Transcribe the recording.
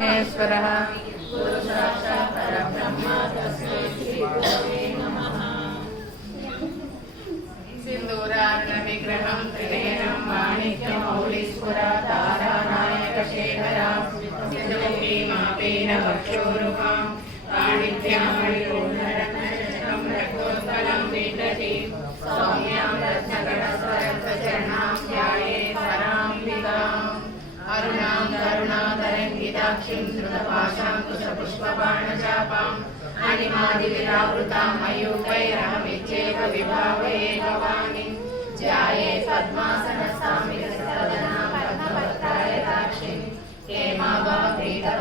महेश्वरः गुरुसाक्षात् परब्रह्म तस्मै श्री गुरवे नमः। सिन्दूरार्णविग्रहं त्रिनयनं माणिक्यमौलिस्फुरतारानायकशेखरां सिन्दूरीमापेन वक्षोरुहां पाणिभ्यामणिपूर्णरत्नशतकं रक्तोत्पलं विदधतीं सौम्यां रत्नगणस्वरत्नचरणां ध्यायेत् पराम्बिकाम्। अरुणां करुणातरङ्गिताक्षीं धृतपाशाङ्कुशपुष्पबाणचापाम् अनिमादिविरावृतां मयूखैरहमित्येव विभावये भवानीं ध्यायेत् पद्मासनस्थां विकसितवदनां पद्मपत्रायताक्षीं हेमाभवपीठः